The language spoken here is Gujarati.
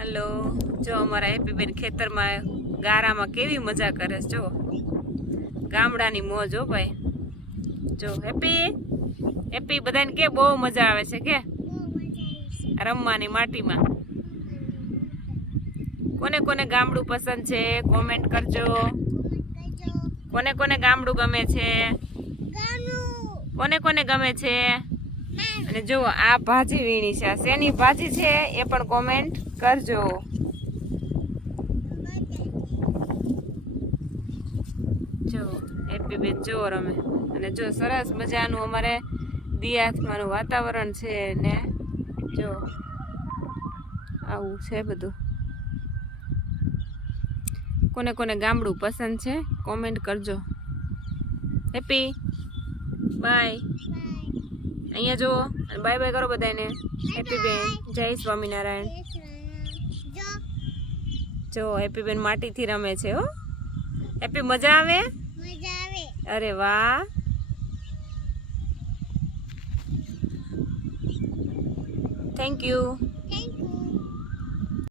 हेलो जो अमरा હેપી બેન ખેતરમાં ગારામાં કેવી મજા કરે છે જો ગામડાની મોજ હો ભાઈ જો હેપી બધાને કે બહુ મજા આવે છે કે રમવાની માટીમાં કોને કોને ગામડું પસંદ છે કોમેન્ટ કરજો કોને કોને ગામડું ગમે છે કોને કોને ગમે છે અને જો આ ભાજી વીણી છે આ શેની ભાજી છે એ પણ કોમેન્ટ કરજો જો હેપી બેન જો રમે અને જો સરસ મજાનું અમારે દિયાથમાનું વાતાવરણ છે ને જો આવું છે બધું કોને કોને ગામડું પસંદ છે કોમેન્ટ કરજો હેપી બાય અહીંયા જો બાય બાય કરો બધાને હેપી બેન જય સ્વામિનારાયણ જો હેપી બેન માટીથી રમે છે હો હેપી મજા આવે અરે વાહ થેન્ક યુ